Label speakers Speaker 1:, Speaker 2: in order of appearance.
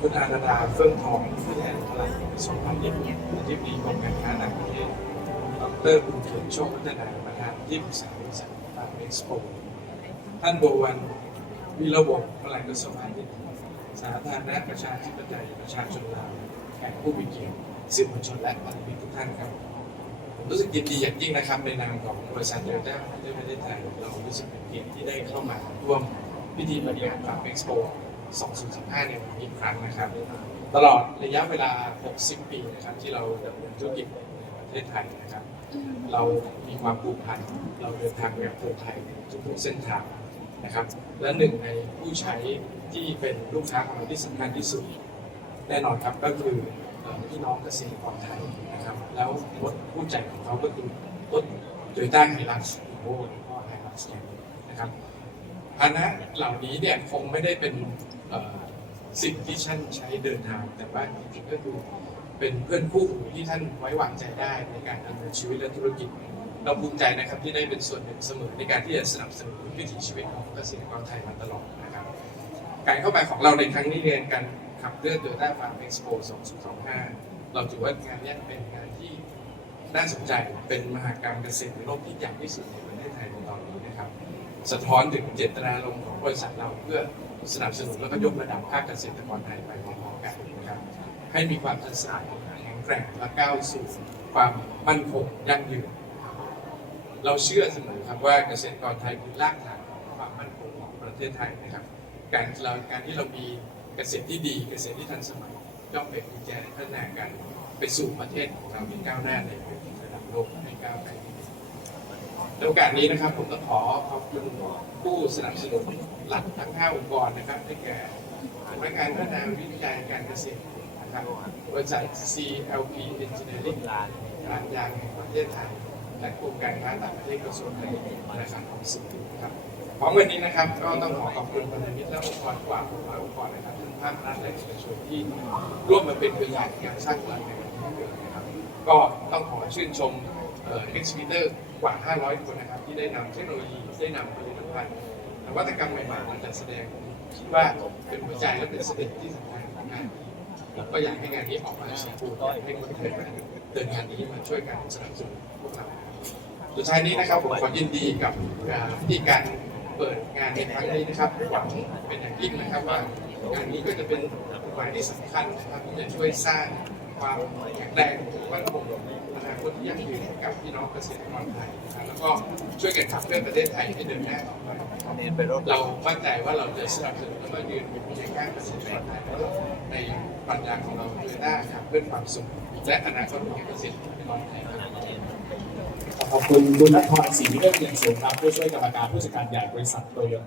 Speaker 1: คุณอาณาดาเฟื่องทองผู้แทนพลังสองพันยี่สิบอธิบดีกรมการค้าต่างประเทศดรคุณเขียนโชคพัฒนาประธานที่ปรึกษาบริษัทฟาร์มเอ็กซ์โปท่านโบวันวิระวงศ์พลังกระทรวงพาณิชย์สาธารณประชาธิปไตยประชาชนลาวแขกผู้มีเกียรติสื่อมวลชนและพันธมิตรทุกท่านครับผมรู้สึกยินดีอย่างยิ่งนะครับในนามของบริษัทโตโยต้าประเทศไทยเรารู้สึกเป็นเกียรติที่ได้เข้ามาร่วมพิธีเปิดงานฟาร์มเอ็กซ์โป 2015 ในวันนี้อีกครั้งนะครับ ตลอดระยะเวลา 60 ปีนะครับที่เราดำเนินธุรกิจในประเทศไทยนะครับ เรามีความผูกพัน เราเดินทางแบบคนไทยในทุกๆเส้นทางนะครับ และหนึ่งในผู้ใช้ที่เป็นลูกค้าของเราที่สำคัญที่สุดแน่นอนครับก็คือเอ่อพี่น้องเกษตรกรไทยนะครับ แล้วรถผู้ใจของเขาก็คือรถโตโยต้าไฮลักซ์โอ้แล้วก็ไฮลักซ์นะครับ พาหนะเหล่านี้เนี่ยคงไม่ได้เป็นสิ่งที่ท่านใช้เดินทาง แต่ว่าจริงๆก็คือเป็นเพื่อนคู่หูที่ท่านไว้วางใจได้ในการดำเนินชีวิตและธุรกิจ เราภูมิใจนะครับที่ได้เป็นส่วนหนึ่งเสมอในการที่จะสนับสนุนวิถีชีวิตของเกษตรกรไทยมาตลอดนะครับ การเข้าไปของเราในครั้งนี้เรียนกันขับเคลื่อนโดยต้าฟาร์มเอ็กซ์โป2025 เราถือว่างานนี้เป็นงานที่น่าสนใจเป็นมหากรรมเกษตรในโลกที่ใหญ่ที่สุดในประเทศไทยในตอนนี้นะครับ สะท้อนถึงเจตนารมณ์ของบริษัทเราเพื่อสนับสนุนแล้วก็ยกระดับภาคเกษตรกรไทยไปพร้อมๆกันนะครับให้มีความทันสมัยแข็งแกร่งและก้าวสู่ความมั่นคงยั่งยืน เราเชื่อเสมอครับว่าเกษตรกรไทยคือรากฐานของความมั่นคงของประเทศไทยนะครับ การเราการที่เรามีเกษตรที่ดีเกษตรที่ทันสมัยย่อมเป็นกุญแจพัฒนาการไปสู่ประเทศของเราที่ก้าวหน้าในระดับโลกให้ก้าวไป ในโอกาสนี้นะครับผมต้องขอขอบคุณผู้สนับสนุนหลักทั้ง 5 องค์กรนะครับได้แก่สำนักงานพัฒนาวิจัยการเกษตรนะครับบริษัท CLP Engineering ร้านยางแห่งประเทศไทยและกรมการค้าต่างประเทศกระทรวงการคลังนะครับของสิ่งนะครับของวันนี้นะครับก็ต้องขอขอบคุณพันธมิตรและองค์กรกว่า600องค์กรนะครับทั้งภาครัฐและเอกชนที่ร่วมมาเป็นตัวอย่างในการสร้างพลังในวันนี้นะครับก็ต้องขอชื่นชมเอ็กซ์พิเตอร์ กว่า 500 คนนะครับ ที่ได้นำเทคโนโลยีได้นำผลิตภัณฑ์นวัตกรรมใหม่ๆมาจัดแสดงคิดว่าเป็นหัวใจและเป็นเสน่ห์ที่สำคัญของงานแล้วก็อยากให้งานนี้ออกมาสมบูรณ์ให้คนไทยมาเดินงานนี้มาช่วยกันสนับสนุนพวกเราสุดท้ายนี้นะครับผมขอยินดีกับพิธีการเปิดงานในครั้งนี้นะครับหวังเป็นอย่างยิ่งนะครับว่างานนี้ก็จะเป็นหมายที่สำคัญนะครับที่จะช่วยสร้าง ความแข็งแรงมั่นคงอนาคตที่ยั่งยืนกับพี่น้องเกษตรกรไทยนะครับแล้วก็ช่วยกันขับเคลื่อนประเทศไทยให้เดินหน้าต่อไปนะครับเรามั่นใจว่าเราจะสนับสนุนและก็ยืนอยู่ในข้างเกษตรกรไทยในปัญญาของเราเดินหน้าขับเคลื่อนความสุขและอนาคตของเกษตรกรไทยครับ
Speaker 2: ขอบคุณคุณนัทพรศรีวิเลิศเรียนสูงครับผู้ช่วยกรรมการผู้จัดการใหญ่บริษัทโตโยต้